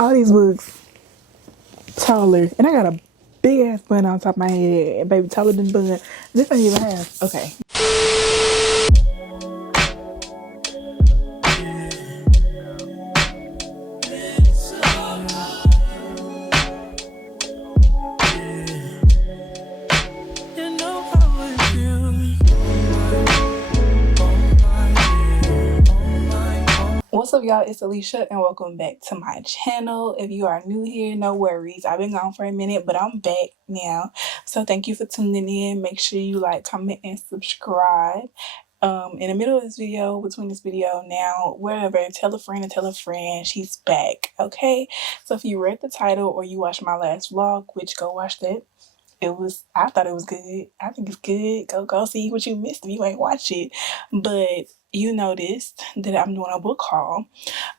All these books taller, and I got a big ass bun on top of my head, baby, taller than bun. This ain't even half. Okay. What's up, y'all? It's Alicia, and welcome back to my channel. If you are new here, no worries. I've been gone for a minute, but I'm back now. So thank you for tuning in. Make sure you like, comment, and subscribe. In the middle of this video, between this video now, wherever, tell a friend, she's back. Okay? So if you read the title or you watched my last vlog, which go watch that. I thought it was good. I think it's good. Go see what you missed if you ain't watch it. But you noticed that I'm doing a book haul.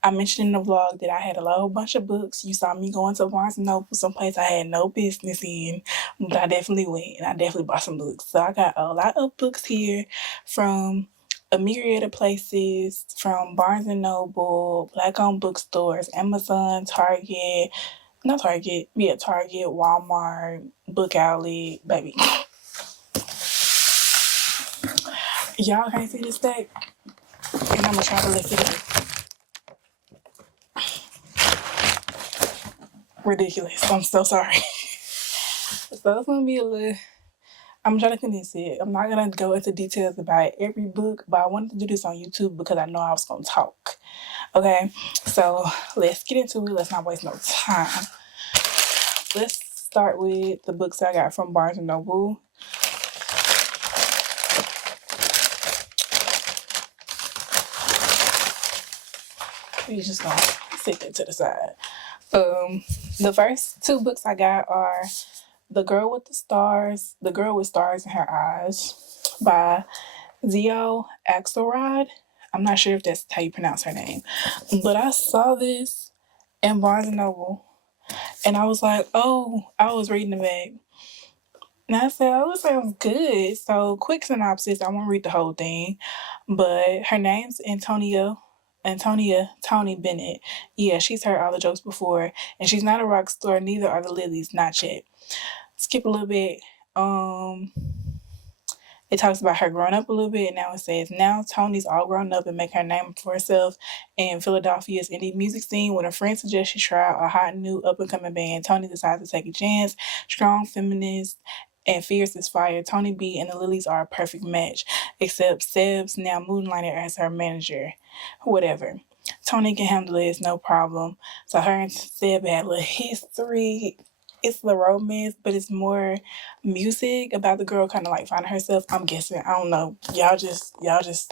I mentioned in the vlog that I had a whole bunch of books. You saw me going to Barnes & Noble, someplace I had no business in, but I definitely went and I definitely bought some books. So I got a lot of books here from a myriad of places, from Barnes & Noble, Black-owned bookstores, Amazon, Target, Walmart, Book Outlet, baby. Y'all can't see this stack, and I'm gonna try to lift it up. Ridiculous. I'm so sorry. So it's gonna be a little. I'm trying to condense it. I'm not gonna go into details about every book, but I wanted to do this on YouTube because I know I was gonna talk. Okay, so let's get into it. Let's not waste no time. Let's start with the books I got from Barnes & Noble. You just gonna sit that to the side. The first two books I got are The Girl with Stars in Her Eyes by Zio Axelrod. I'm not sure if that's how you pronounce her name, but I saw this in Barnes & Noble, and I was like, oh, I was reading the back. And I said, oh, it sounds good. So, quick synopsis. I won't read the whole thing, but her name's Tony Bennett. Yeah, she's heard all the jokes before, and she's not a rock star. Neither are the Lilies, not yet. Skip a little bit. It talks about her growing up a little bit, and now it says, now Tony's all grown up and make her name for herself in Philadelphia's indie music scene. When a friend suggests she try out a hot new up-and-coming band, Tony decides to take a chance. Strong, feminist, and fierce as fire, Tony B and the Lilies are a perfect match, except Seb's now moonlighted as her manager. Whatever. Tony can handle it, it's no problem. So her and Seb had a little history. It's the romance, but it's more music about the girl kind of like finding herself. I'm guessing. I don't know. Y'all just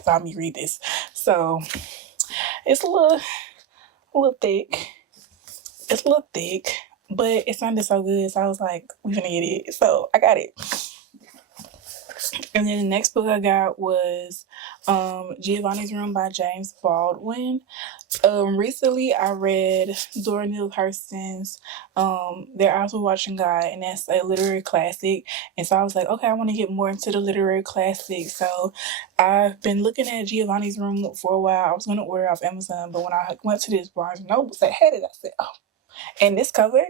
saw me read this. So it's a little thick. It's a little thick, but it sounded so good. So I was like, we finna get it. So I got it. And then the next book I got was Giovanni's Room by James Baldwin. Recently I read Dora Neale Hurston's Their Eyes Were Watching God, and that's a literary classic. And so I was like, okay, I want to get more into the literary classic. So I've been looking at Giovanni's Room for a while. I was going to order off Amazon, but when I went to this Barnes & Noble that had it, I said, oh. And this cover,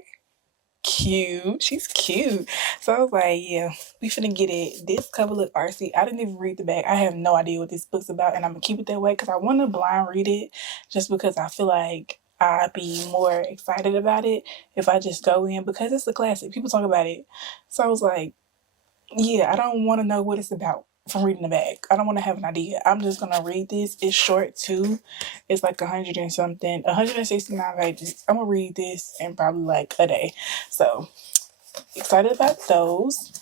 cute. She's cute. So I was like, yeah, we finna get it. This cover look artsy. I didn't even read the back. I have no idea what this book's about, and I'm gonna keep it that way because I want to blind read it just because I feel like I'd be more excited about it if I just go in because it's a classic. People talk about it. So I was like, yeah, I don't want to know what it's about from reading the back. I don't want to have an idea. I'm just gonna read this. It's short too. It's like 169 pages. I'm gonna read this in probably like a day. So excited about those.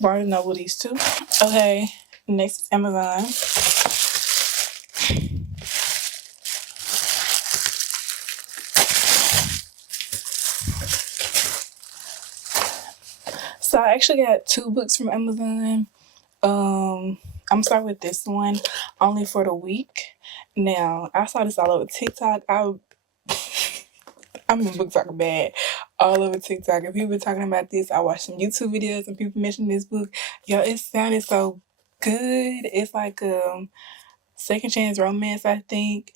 Barnes & Noble, these two. Okay, next is Amazon. So I actually got two books from Amazon. I'm gonna start with this one, Only for the Week. Now, I saw this all over TikTok. I'm in book talking bad all over TikTok. If people been talking about this, I watched some YouTube videos and people mentioned this book. Yo, it sounded so good. It's like second chance romance, I think.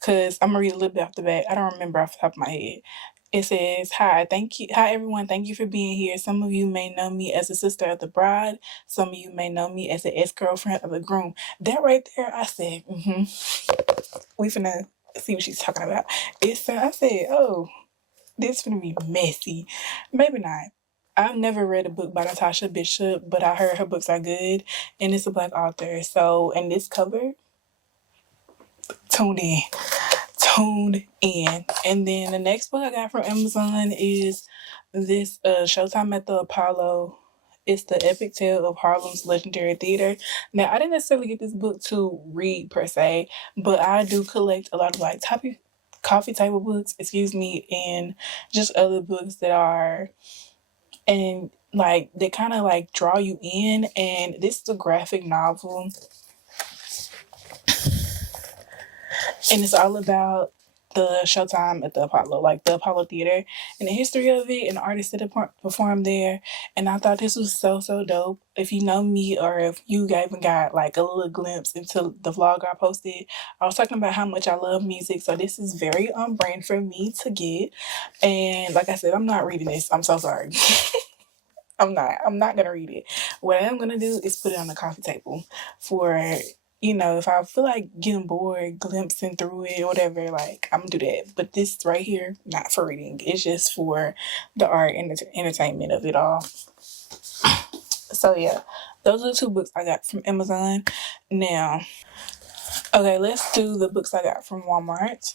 Cause I'm gonna read a little bit off the back. I don't remember off the top of my head. It says, "Hi, thank you. Hi, everyone. Thank you for being here. Some of you may know me as a sister of the bride. Some of you may know me as the ex-girlfriend of the groom." That right there, I said, we finna see what she's talking about. I said, oh, this finna be messy. Maybe not. I've never read a book by Natasha Bishop, but I heard her books are good, and it's a Black author. So, and this cover, tune in. Tuned in. And then the next book I got from Amazon is this Showtime at the Apollo. It's the epic tale of Harlem's legendary theater. Now, I didn't necessarily get this book to read per se, but I do collect a lot of like coffee table books, and just other books that are, and like they kind of like draw you in. And this is a graphic novel, and it's all about the Showtime at the Apollo, like the Apollo Theater, and the history of it, and the artists that performed there. And I thought this was so dope. If you know me, or if you even got like a little glimpse into the vlog I posted, I was talking about how much I love music. So this is very on brand for me to get. And like I said, I'm not reading this. I'm so sorry. I'm not gonna read it. What I am gonna do is put it on the coffee table for, if I feel like getting bored, glimpsing through it or whatever, like I'm gonna do that. But this right here, not for reading. It's just for the art and the entertainment of it all. So yeah, those are the two books I got from Amazon. Now, okay, let's do the books I got from Walmart.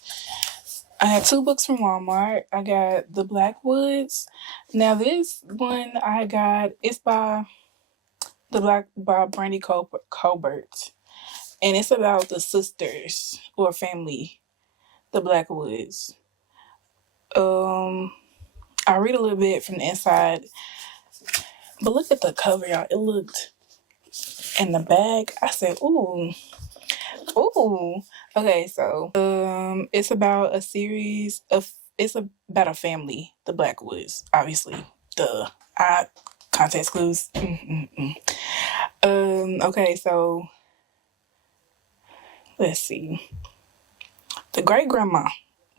I had two books from Walmart. I got The Blackwoods. Now this one I got, it's by Brandy Colbert, and it's about the sisters or family, the Blackwoods. I read a little bit from the inside, but look at the cover, y'all. It looked in the bag. I said, ooh. Okay, so it's about a series of. It's about a family, the Blackwoods, obviously. Duh. Context clues. Okay, so let's see. The great grandma,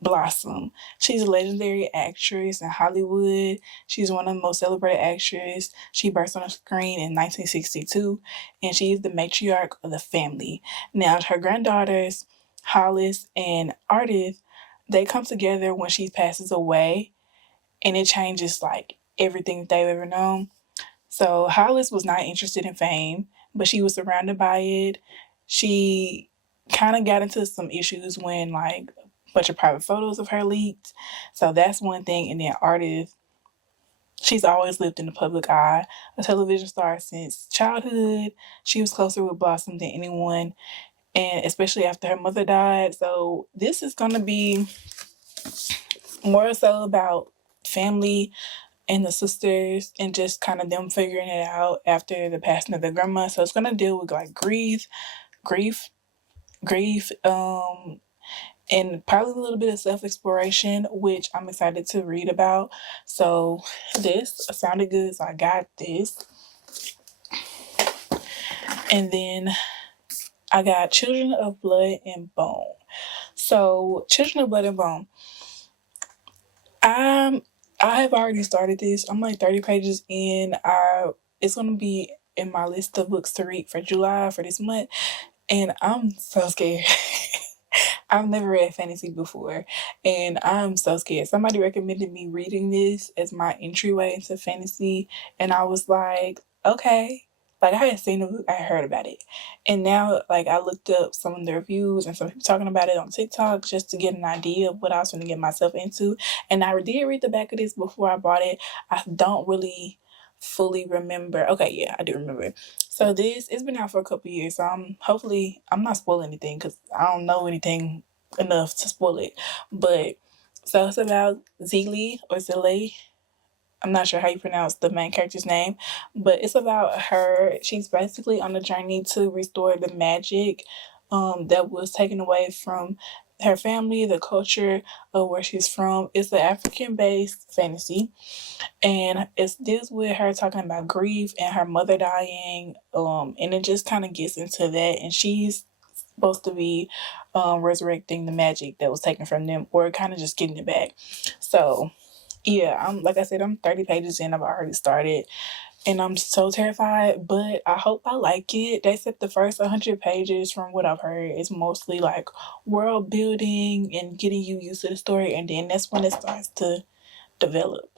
Blossom. She's a legendary actress in Hollywood. She's one of the most celebrated actresses. She burst on the screen in 1962, and she's the matriarch of the family. Now, her granddaughters, Hollis and Ardith, they come together when she passes away, and it changes like everything they've ever known. So Hollis was not interested in fame, but she was surrounded by it. She kind of got into some issues when like a bunch of private photos of her leaked. So that's one thing. And then Ardith, she's always lived in the public eye, a television star since childhood. She was closer with Blossom than anyone, and especially after her mother died. So this is going to be more so about family and the sisters, and just kind of them figuring it out after the passing of their grandma. So it's going to deal with like grief, and probably a little bit of self-exploration, which I'm excited to read about. So this sounded good, so I got this. And then I got Children of Blood and Bone. So Children of Blood and Bone, I have already started this. I'm like 30 pages in. It's going to be in my list of books to read for July, for this month, and I'm so scared. I've never read fantasy before, and I'm so scared. Somebody recommended me reading this as my entryway into fantasy, and I was like, okay. Like, I had seen the book, I had heard about it, and now, like, I looked up some of the reviews and some people talking about it on TikTok just to get an idea of what I was going to get myself into, and I did read the back of this before I bought it. I don't really fully remember. Okay, yeah, I do remember. So it's been out for a couple years, so hopefully I'm not spoiling anything because I don't know anything enough to spoil it. But so it's about Zelie or Zile. I'm not sure how you pronounce the main character's name, but it's about her. She's basically on a journey to restore the magic that was taken away from her family, the culture of where she's from. It's an African-based fantasy, and it deals with her talking about grief and her mother dying, and it just kind of gets into that, and she's supposed to be resurrecting the magic that was taken from them, or kind of just getting it back. So Yeah, I'm like I said, I'm 30 pages in. I've already started, and I'm so terrified. But I hope I like it. They said the first 100 pages, from what I've heard, is mostly like world building and getting you used to the story, and then that's when it starts to develop.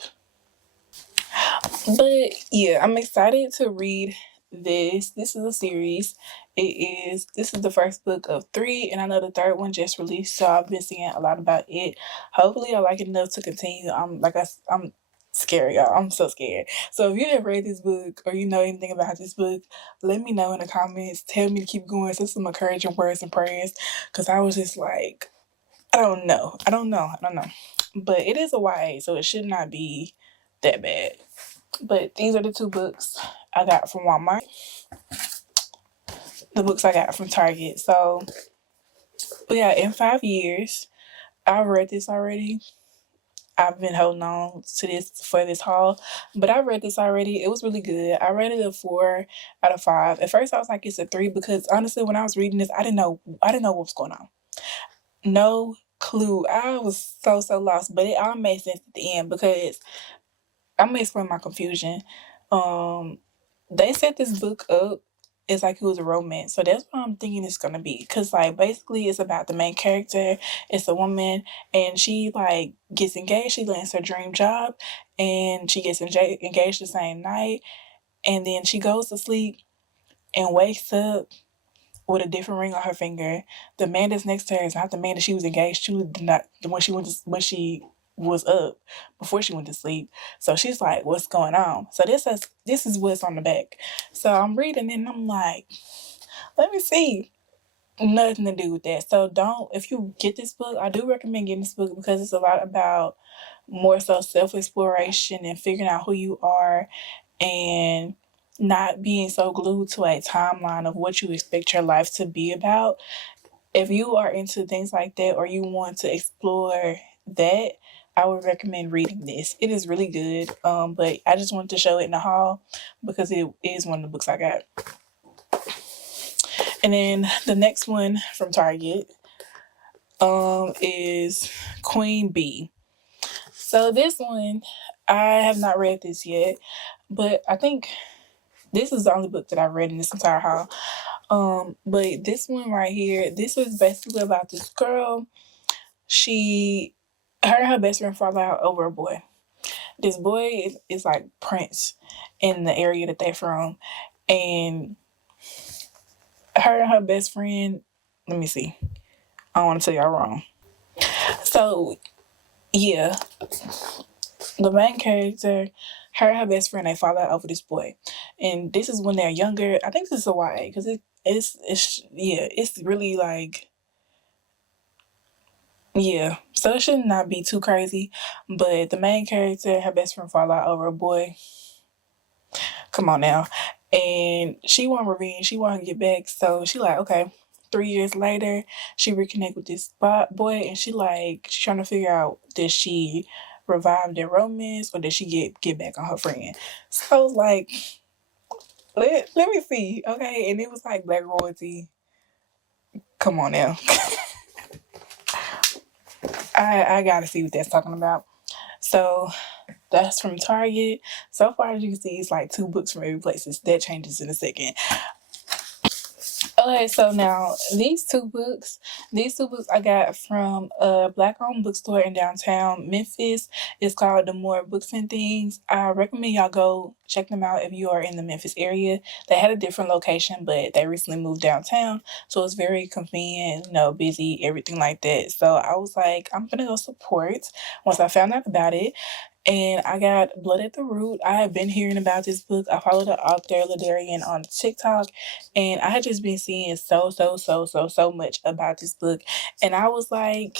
But yeah, I'm excited to read this. This is a series. This is the first book of three, and I know the third one just released, so I've been seeing a lot about it. Hopefully I like it enough to continue. I'm scared, y'all. I'm so scared. So if you have read this book or you know anything about this book, let me know in the comments. Tell me to keep going. Send some encouraging words and prayers. Cause I was just like, I don't know. I don't know. I don't know. But it is a YA, so it should not be that bad. But these are the two books I got from Walmart. The books I got from Target. So, but yeah, in 5 years, I've read this already. I've been holding on to this for this haul, but I read this already. It was really good. I rated it a 4 out of 5. At first, I was like, it's a 3 because honestly, when I was reading this, I didn't know what was going on. No clue. I was so lost, but it all made sense at the end because I'm gonna explain my confusion. They set this book up. It's like it was a romance, so that's what I'm thinking it's gonna be. Cause like basically, it's about the main character. It's a woman, and she like gets engaged. She lands her dream job, and she gets engaged the same night. And then she goes to sleep and wakes up with a different ring on her finger. The man that's next to her is not the man that she was engaged to. Not when she was up before she went to sleep. So she's like, "What's going on?" So this is what's on the back. So I'm reading it and I'm like, "Let me see." Nothing to do with that. So don't. If you get this book, I do recommend getting this book because it's a lot about more so self exploration and figuring out who you are and not being so glued to a timeline of what you expect your life to be about. If you are into things like that or you want to explore that, I would recommend reading this. It is really good. But I just wanted to show it in the haul because it is one of the books I got. And then the next one from Target is Queen Bee. So this one, I have not read this yet, but I think this is the only book that I've read in this entire haul. But this one right here, this is basically about this girl. Her and her best friend fall out over a boy. This boy is like Prince in the area that they're from, and her and her best friend. Let me see. I don't want to tell y'all wrong. So yeah, the main character, her and her best friend, they fall out over this boy, and this is when they're younger. I think this is a YA because it's really like, yeah. So it should not be too crazy, but the main character, her best friend, fall out over a boy. Come on now, and she want revenge. She want to get back, so she like, okay. 3 years later, she reconnect with this boy, and she's trying to figure out, did she revive their romance or did she get back on her friend? So I was like, let me see, okay. And it was like Black Royalty. Come on now. I gotta see what that's talking about. So that's from Target. So far, as you can see, it's like 2 books from every place. That changes in a second. Okay, so now these two books I got from a Black-owned bookstore in downtown Memphis. It's called Demoir Books and Things. I recommend y'all go check them out if you are in the Memphis area. They had a different location, but they recently moved downtown, so it's very convenient, busy, everything like that. So I was like, I'm gonna go support once I found out about it. And I got Blood at the Root. I have been hearing about this book. I follow the author Ladarian on TikTok, and I had just been seeing so much about this book. And I was like,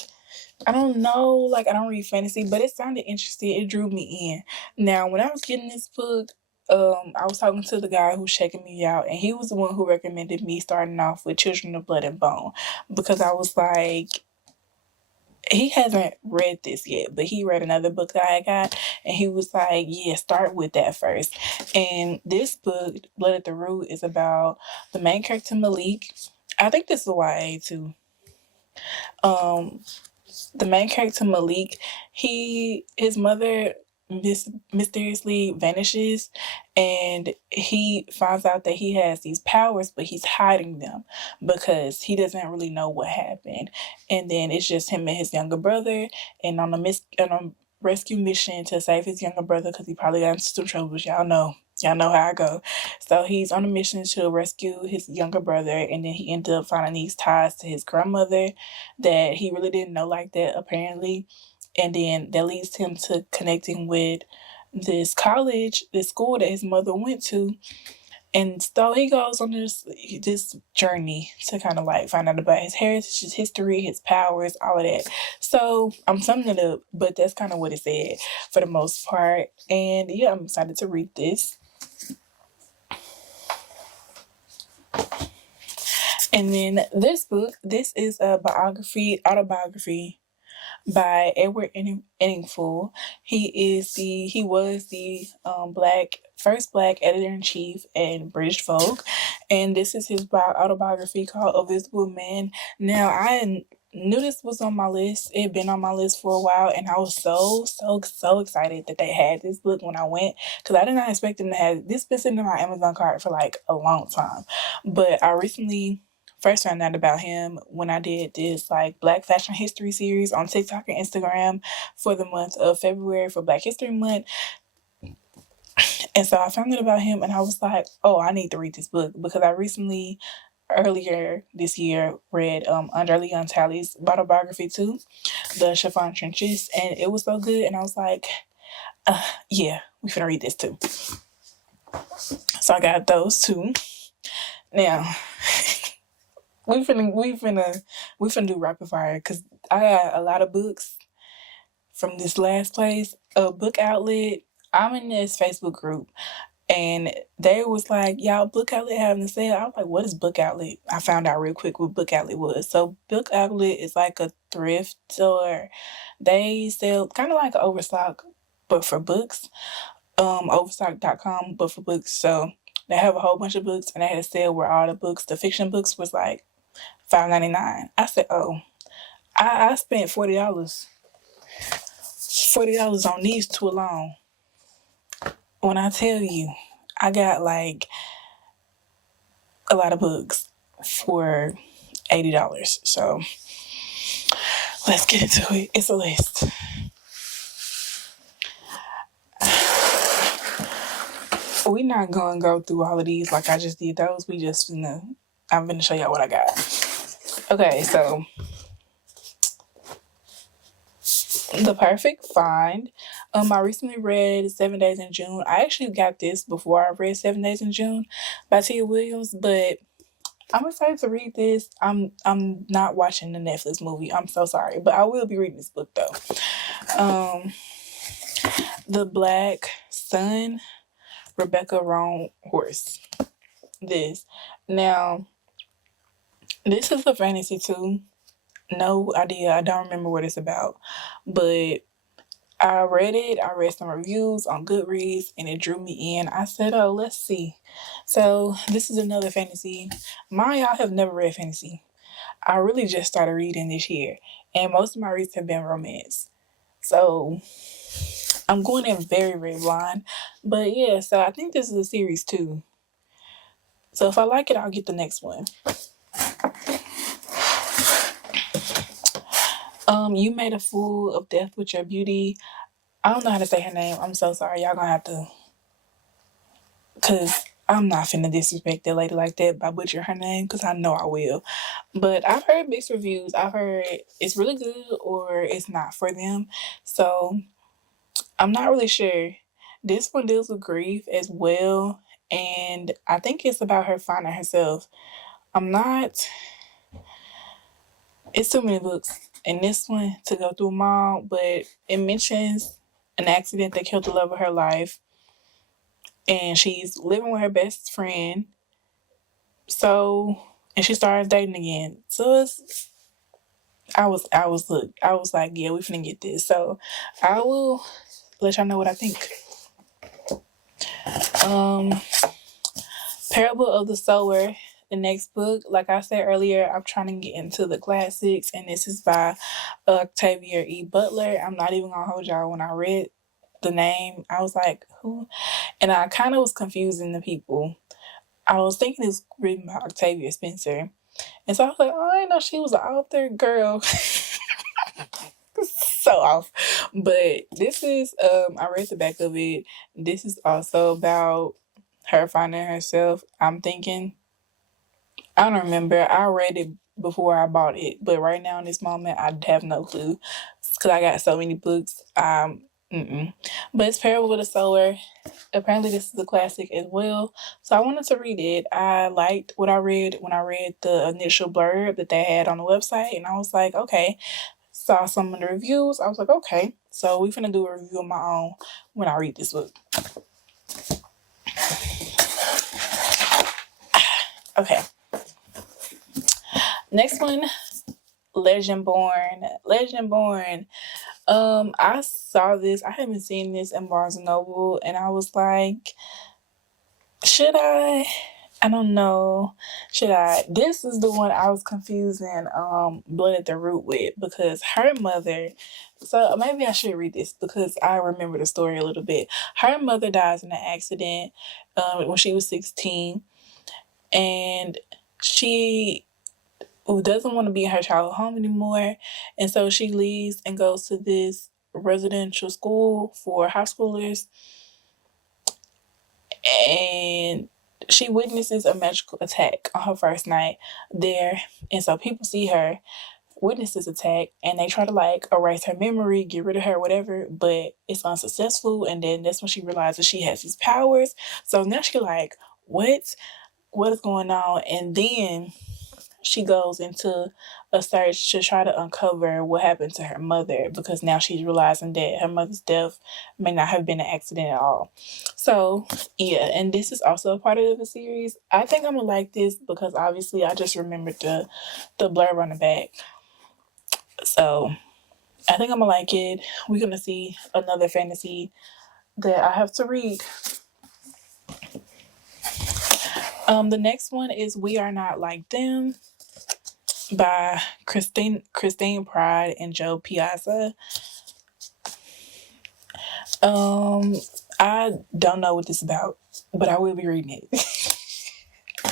I don't know, like I don't read fantasy, but it sounded interesting. It drew me in. Now, when I was getting this book, I was talking to the guy who's checking me out, and he was the one who recommended me starting off with Children of Blood and Bone because I was like, he hasn't read this yet, but he read another book that I got, and he was like, yeah, start with that first. And this book, Blood at the Root, is about the main character, Malik. I think this is a YA too. the main character Malik, his mother mysteriously vanishes, and he finds out that he has these powers, but he's hiding them because he doesn't really know what happened. And then it's just him and his younger brother, and on a rescue mission to save his younger brother because he probably got into some trouble. Y'all know how I go. So he's on a mission to rescue his younger brother, and then he ended up finding these ties to his grandmother that he really didn't know like that, apparently. And then that leads him to connecting with this college, this school that his mother went to. And so he goes on this journey to kind of like find out about his heritage, his history, his powers, all of that. So I'm summing it up, but that's kind of what it said for the most part. And yeah, I'm excited to read this. And then this book, this is a autobiography by Edward Inningfull. He was the first black editor-in-chief in British Vogue, and this is his autobiography called A Visible Man. Now, I knew this was on my list. It had been on my list for a while, and I was so excited that they had this book when I went, because I did not expect them to have this. Been sitting in my Amazon cart for like a long time, but I recently first found out about him when I did this like Black Fashion History series on TikTok and Instagram for the month of February for Black History Month. And so I found out about him and I was like, oh, I need to read this book, because I recently, earlier this year, read Underly Untally's autobiography too, The Chiffon Trenches, and it was so good. And I was like, yeah, we finna read this too. So I got those two. Now, we finna do rapid fire, because I got a lot of books from this last place. A Book Outlet. I'm in this Facebook group, and they was like, y'all, Book Outlet having a sale. I was like, what is Book Outlet? I found out real quick what Book Outlet was. So Book Outlet is like a thrift store. They sell kind of like an Overstock, but for books. Overstock.com, but for books. So they have a whole bunch of books, and they had a sale where all the books, the fiction books, was like $5.99. I said, oh, I spent $40 on these two alone. When I tell you, I got like a lot of books for $80. So let's get into it. It's a list. We're not gonna go through all of these like I just did those. I'm gonna show y'all what I got. Okay, so The Perfect Find. I recently read 7 Days in June. I actually got this before I read 7 Days in June by Tia Williams, but I'm excited to read this. I'm not watching the Netflix movie. I'm so sorry, but I will be reading this book though. The Black Sun, Rebecca Roan Horse. This is a fantasy too. No idea. I don't remember what it's about, but I read it. I read some reviews on Goodreads, and it drew me in. I said, oh, let's see. So this is another fantasy. Y'all have never read fantasy. I really just started reading this year, and most of my reads have been romance. So I'm going in very, very blind. But yeah, so I think this is a series too. So if I like it, I'll get the next one. You Made a Fool of Death with Your Beauty. I don't know how to say her name. I'm so sorry. Y'all gonna have to, because I'm not finna disrespect that lady like that by butchering her name, because I know I will. But I've heard mixed reviews. I've heard it's really good or it's not for them. So I'm not really sure. This one deals with grief as well, and I think it's about her finding herself. It's too many books in this one to go through them all, but it mentions an accident that killed the love of her life, and she's living with her best friend. So, and she started dating again. So I was like, yeah, we finna get this. So I will let y'all know what I think. Parable of the Sower. the next book. Like I said earlier, I'm trying to get into the classics, and this is by Octavia E. Butler. I'm not even gonna hold y'all. When I read the name, I was like, who? And I kind of was confusing the people. I was thinking it was written by Octavia Spencer. And so I was like, oh, I didn't know she was an author, girl. So off. But this is, I read the back of it. This is also about her finding herself. I'm thinking, I don't remember. I read it before I bought it. But right now in this moment, I have no clue. Because I got so many books. But it's Parable of the Sower. Apparently this is a classic as well. So I wanted to read it. I liked what I read when I read the initial blurb that they had on the website. And I was like, okay. Saw some of the reviews. I was like, okay. So we're finna do a review of my own when I read this book. Okay. Next one, Legendborn. Legendborn. I saw this. I haven't seen this in Barnes and Noble, and I was like, should I? I don't know. Should I? This is the one I was confusing Blood at the Root with, because her mother. So maybe I should read this because I remember the story a little bit. Her mother dies in an accident when she was 16, and she doesn't want to be in her childhood home anymore, and so she leaves and goes to this residential school for high schoolers, and she witnesses a magical attack on her first night there. And so people see her witness this attack, and they try to like erase her memory, get rid of her, whatever, but it's unsuccessful. And then that's when she realizes she has these powers. So now she like, what is going on? And then she goes into a search to try to uncover what happened to her mother, because now she's realizing that her mother's death may not have been an accident at all. So yeah, and this is also a part of the series. I think I'm gonna like this because obviously I just remembered the blurb on the back. So I think I'm gonna like it. We're gonna see another fantasy that I have to read. The next one is We Are Not Like Them by Christine Pride and Joe Piazza. I don't know what this is about, but I will be reading it.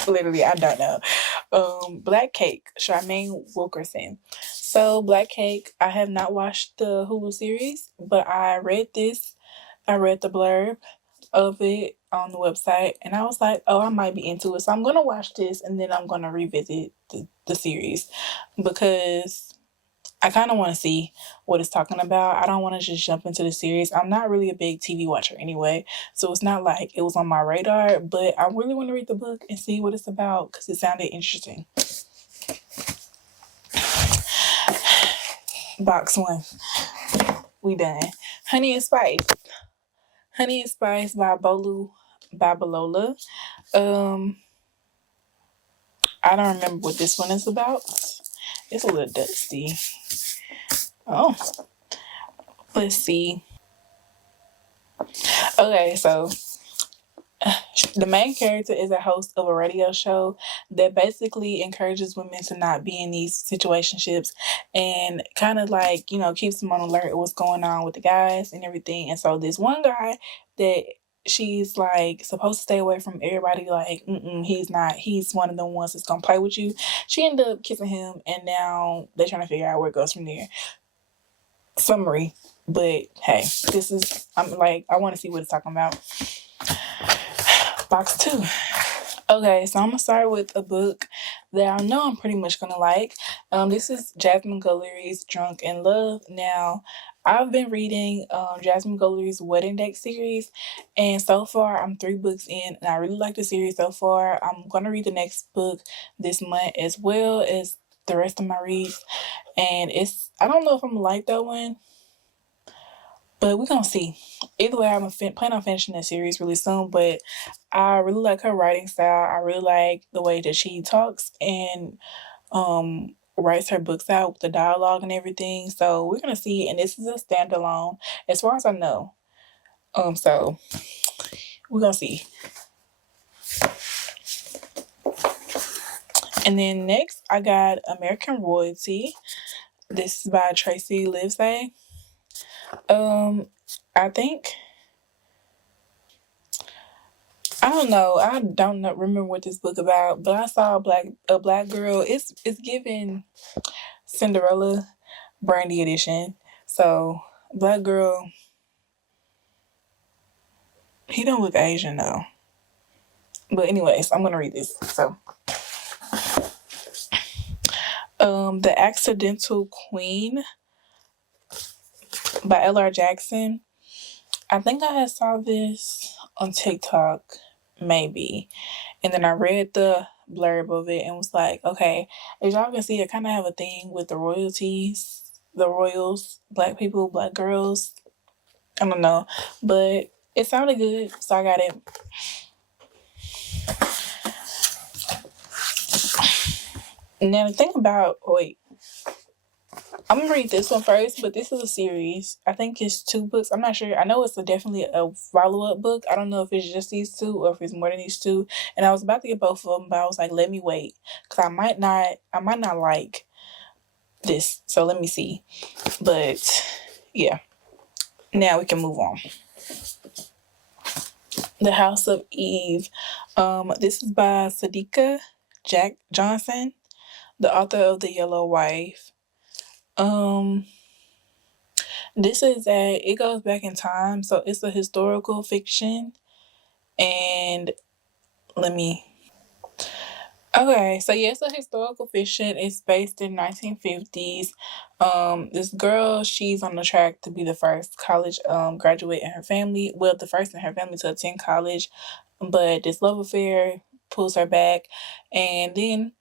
Literally, I don't know. Black Cake, Charmaine Wilkerson. So Black Cake, I have not watched the Hulu series, but I read this. I read the blurb of it on the website, and I was like, oh, I might be into it. So I'm going to watch this, and then I'm going to revisit the series, because I kind of want to see what it's talking about. I don't want to just jump into the series. I'm not really a big TV watcher anyway, so it's not like it was on my radar, but I really want to read the book and see what it's about because it sounded interesting. Box 1. We done. Honey and Spice. Honey and Spice by Bolu Babalola. I don't remember what this one is about. It's a little dusty. Oh, let's see. Okay, so the main character is a host of a radio show that basically encourages women to not be in these situationships, and kind of like, keeps them on alert of what's going on with the guys and everything. And so this one guy that she's like supposed to stay away from, everybody like, he's one of the ones that's gonna play with you. She ended up kissing him, and now they're trying to figure out where it goes from there. Summary. But hey, I want to see what it's talking about. Box 2. Okay, so I'm gonna start with a book that I know I'm pretty much gonna like. This is Jasmine Gullery's Drunk in Love. Now, I've been reading Jasmine Gullery's Wedding Date series, and so far I'm 3 books in, and I really like the series so far. I'm gonna read the next book this month as well as the rest of my reads, and I don't know if I'm gonna like that one, but we're gonna see. Either way, I'm plan on finishing the series really soon, but I really like her writing style. I really like the way that she talks and writes her books out with the dialogue and everything. So we're gonna see, and this is a standalone as far as I know. So we're gonna see. And then next, I got American Royalty. This is by Tracy Livesay. I think I don't know. I don't know, remember what this book about, but I saw a black girl. It's giving Cinderella Brandy edition. So black girl, he don't look Asian though. But anyways, I'm gonna read this. So, The Accidental Queen by L.R. Jackson. I think I had saw this on TikTok, maybe. And then I read the blurb of it and was like, okay, as y'all can see, I kind of have a thing with the royalties, the royals, black people, black girls. I don't know. But it sounded good, so I got it. Now, the thing about, I'm gonna read this one first, but this is a series. I think it's 2 books. I'm not sure. I know it's definitely a follow-up book. I don't know if it's just these 2 or if it's more than these 2. And I was about to get both of them, but I was like, let me wait, because I might not like this. So let me see. But yeah, now we can move on. The House of Eve. This is by Sadiqa Jack Johnson, the author of The Yellow Wife. This is it goes back in time, so it's a historical fiction. And okay, so yeah, it's a historical fiction. It's based in 1950s. This girl, she's on the track to be the first college graduate in her family. Well, the first in her family to attend college, but this love affair pulls her back, and then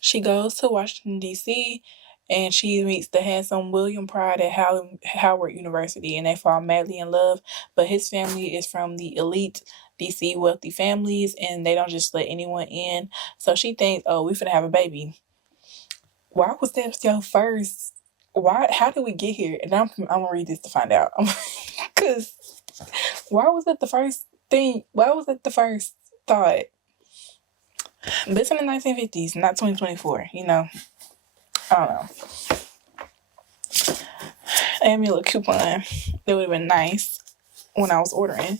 she goes to Washington D.C. and she meets the handsome William Pride at Howard University, and they fall madly in love. But his family is from the elite DC wealthy families, and they don't just let anyone in. So she thinks, oh, we finna have a baby. Why was that your first? Why? How did we get here? And I'm gonna read this to find out. Cause why was it the first thing? Why was it the first thought? But it's in the 1950s, not 2024. You know, I don't know. I me a little coupon. That would have been nice when I was ordering.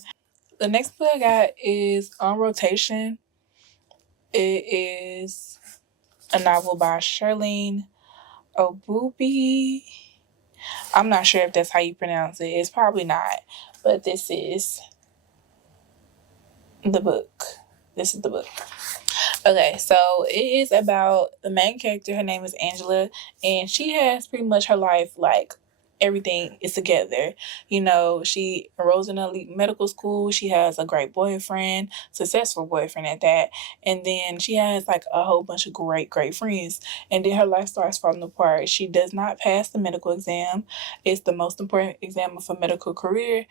The next book I got is On Rotation. It is a novel by Charlene Obubi. I'm not sure if that's how you pronounce it. It's probably not. But this is the book. This is the book. Okay, so it is about the main character. Her name is Angela, and she has pretty much her life like everything is together. You know, she enrolls in elite medical school. She has a great boyfriend, successful boyfriend at that. And then she has like a whole bunch of great friends. And then her life starts falling apart. She does not pass the medical exam. It's the most important exam of her medical career.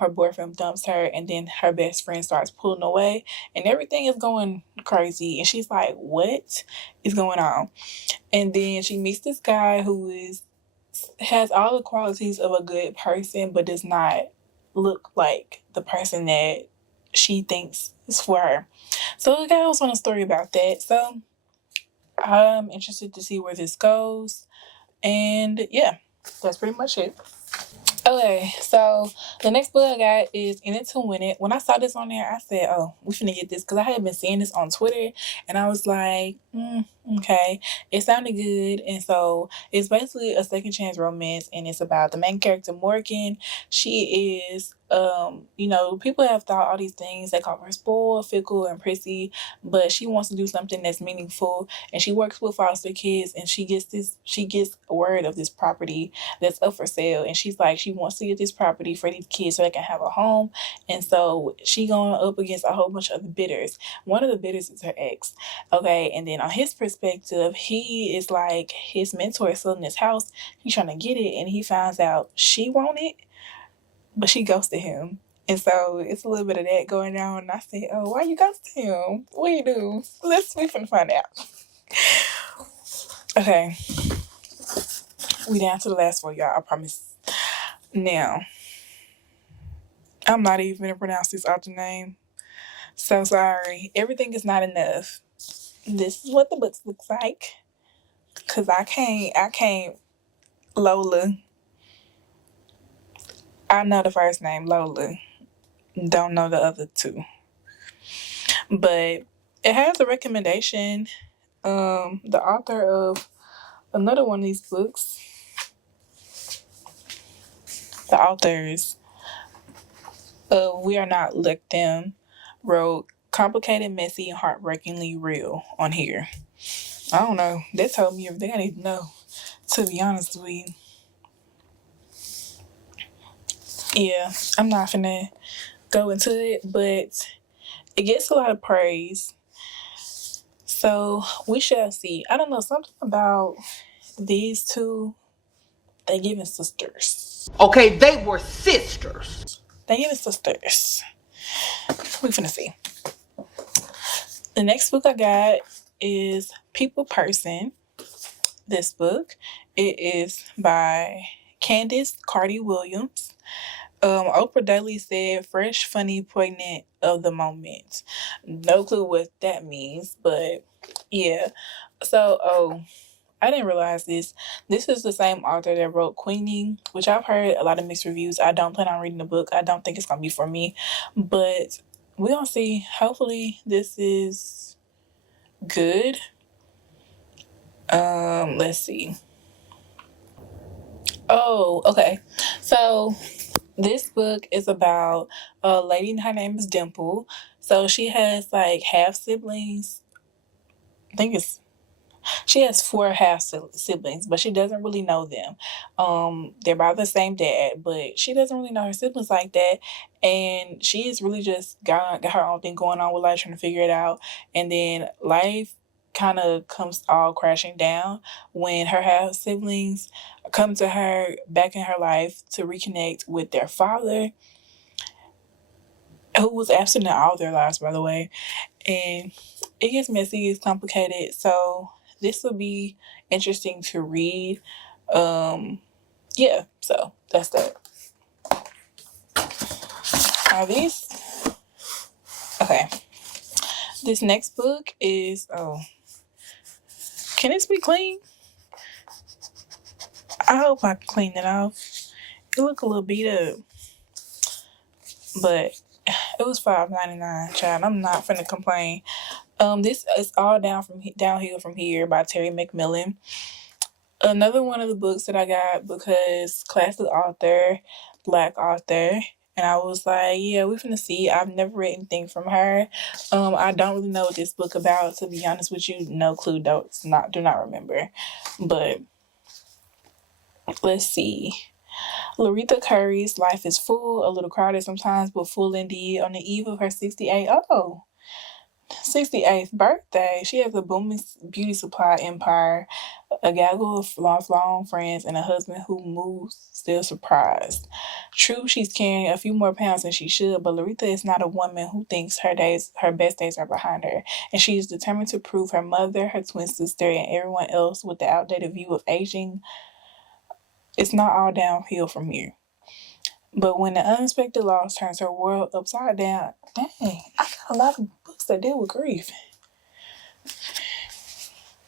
Her boyfriend dumps her, and then her best friend starts pulling away, and everything is going crazy. And she's like, what is going on? And then she meets this guy who has all the qualities of a good person, but does not look like the person that she thinks is for her. So the guy was on a story about that. So I'm interested to see where this goes. And yeah, that's pretty much it. Okay, so the next book I got is In It to Win It. When I saw this on there, I said, oh, we finna get this, because I had been seeing this on Twitter, and I was like, okay. It sounded good, and so it's basically a second chance romance, and it's about the main character, Morgan. She is, people have thought all these things. They call her spoiled, fickle, and prissy, but she wants to do something that's meaningful, and she works with foster kids, and she gets word of this property that's up for sale, and she's like, she wants to get this property for these kids so they can have a home. And so she going up against a whole bunch of the bidders. One of the bidders is her ex. Okay, and then on his perspective, he is like, his mentor is selling his house. He's trying to get it, and he finds out she want it, but she ghosted him. And so it's a little bit of that going on. And I said, oh, why you ghosted him? What you do? We finna find out. Okay. We down to the last one, y'all. I promise. Now, I'm not even going to pronounce this author name. So sorry. Everything is not enough. this is what the books looks like. Cause I can't Lola. I know the first name Lola. Don't know the other two. But it has a recommendation. The author of another one of these books, the authors of We Are Not Like Them, wrote complicated, messy, and heartbreakingly real on here. I don't know. They told me everything I need to know, to be honest with you. Yeah, I'm not finna go into it, but it gets a lot of praise. So we shall see. I don't know, something about these two, they giving sisters. Okay, they were sisters. They giving sisters. We finna see. The next book I got is People Person. This book, it is by Candace Carty Williams. Oprah Daily said, fresh, funny, poignant of the moment. No clue what that means, but yeah. So, I didn't realize this. This is the same author that wrote Queenie, which I've heard a lot of mixed reviews. I don't plan on reading the book. I don't think it's going to be for me, but we're going to see. Hopefully, this is good. Let's see. Oh, okay. So this book is about a lady. Her name is Dimple. So she has like half siblings. I think she has 4 half siblings, but she doesn't really know them. They're by the same dad, but she doesn't really know her siblings like that. And she's really just got her own thing going on with life, trying to figure it out. And then life kind of comes all crashing down when her half siblings come to her back in her life to reconnect with their father, who was absent in all their lives, by the way. And it gets messy, it's complicated. So this will be interesting to read. Yeah, so that's that. Now these, okay. This next book is, can this be clean? I hope I can clean it off. It look a little beat up, but it was $5.99, child. I'm not finna complain. This is all downhill from here by Terry McMillan. Another one of the books that I got because classic author, black author, and I was like, yeah, we're finna see. I've never read anything from her. I don't really know what this book about, to be honest with you. No clue, do not remember. But let's see. Laretha Curry's Life is Full, a little crowded sometimes, but full indeed. On the eve of her 68th birthday, she has a booming beauty supply empire, a gaggle of lifelong friends, and a husband who moves still surprised. True, she's carrying a few more pounds than she should, but Laretha is not a woman who thinks her best days are behind her, and she is determined to prove her mother, her twin sister, and everyone else with the outdated view of aging it's not all downhill from here. But when the unexpected loss turns her world upside down, dang, I got a lot of books that deal with grief.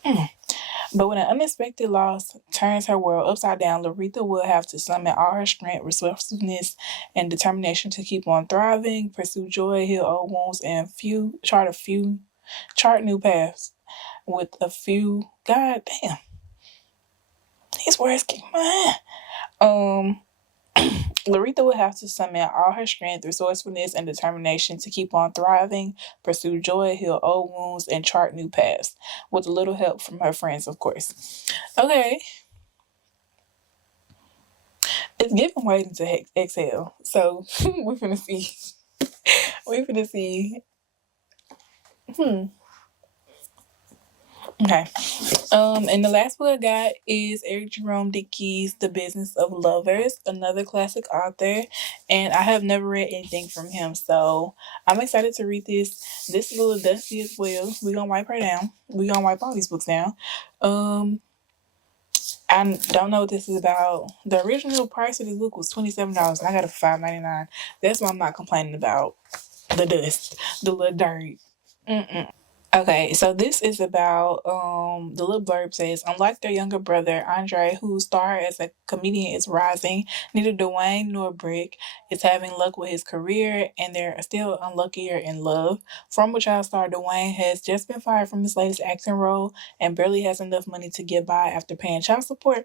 But when an unexpected loss turns her world upside down, Laretha will have to summon all her strength, resourcefulness, and determination to keep on thriving, pursue joy, heal old wounds, and chart new paths with a few. God damn, these words keep my mind. Laretha would have to summon all her strength, resourcefulness, and determination to keep on thriving, pursue joy, heal old wounds, and chart new paths, with a little help from her friends, of course. Okay. It's giving waiting to exhale. So, we're finna see. We're finna see. Okay. And the last book I got is Eric Jerome Dickey's The Business of Lovers, another classic author, and I have never read anything from him, so I'm excited to read this. This is a little dusty as well. We're gonna wipe her down. We're gonna wipe all these books down. I don't know what this is about. The original price of this book was $27, and I got it for $5.99. That's what I'm not complaining about. The dust, the little dirt. Okay, so this is about the little blurb says, unlike their younger brother Andre, whose star as a comedian is rising, neither Dwayne nor Brick is having luck with his career, and they're still unluckier in love. Former child star Dwayne has just been fired from his latest acting role and barely has enough money to get by after paying child support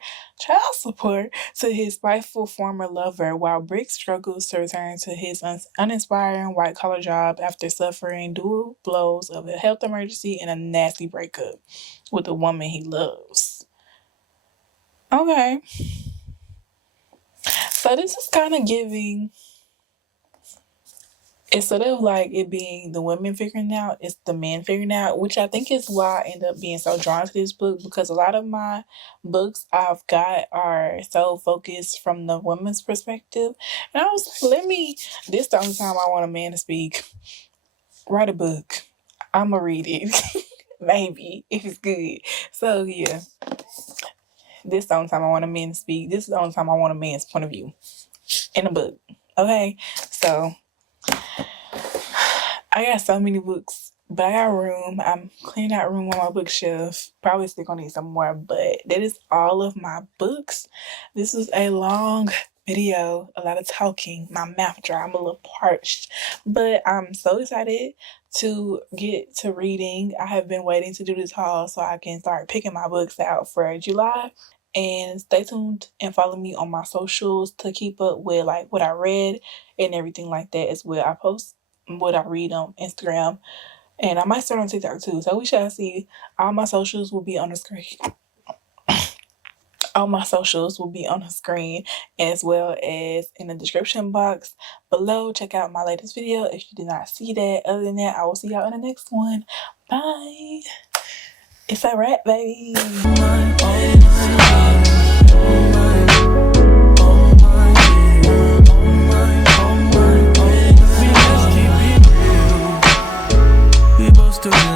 to his spiteful former lover, while Brick struggles to return to his uninspiring white collar job after suffering dual blows of a health emergency and a nasty breakup with a woman he loves. Okay, so this is kind of giving, instead of like it being the women figuring it out, it's the men figuring it out, which I think is why I end up being so drawn to this book, because a lot of my books I've got are so focused from the women's perspective. And I was like, this the only time I want a man to speak. Write a book. I'ma read it. Maybe, if it's good. So yeah. This the only time I want a man to speak. This is the only time I want a man's point of view in a book. Okay? So I got so many books, but I got room. I'm cleaning out room on my bookshelf. Probably still gonna need some more, but that is all of my books. This was a long video, a lot of talking. My mouth dry. I'm a little parched, but I'm so excited to get to reading. I have been waiting to do this haul so I can start picking my books out for July. And stay tuned and follow me on my socials to keep up with like what I read and everything like that as well. I post what I read on Instagram, and I might start on TikTok too. So we shall see. All my socials will be on the screen. All my socials will be on the screen as well as in the description box below. Check out my latest video if you did not see that. Other than that, I will see y'all in the next one. Bye. It's a wrap, baby.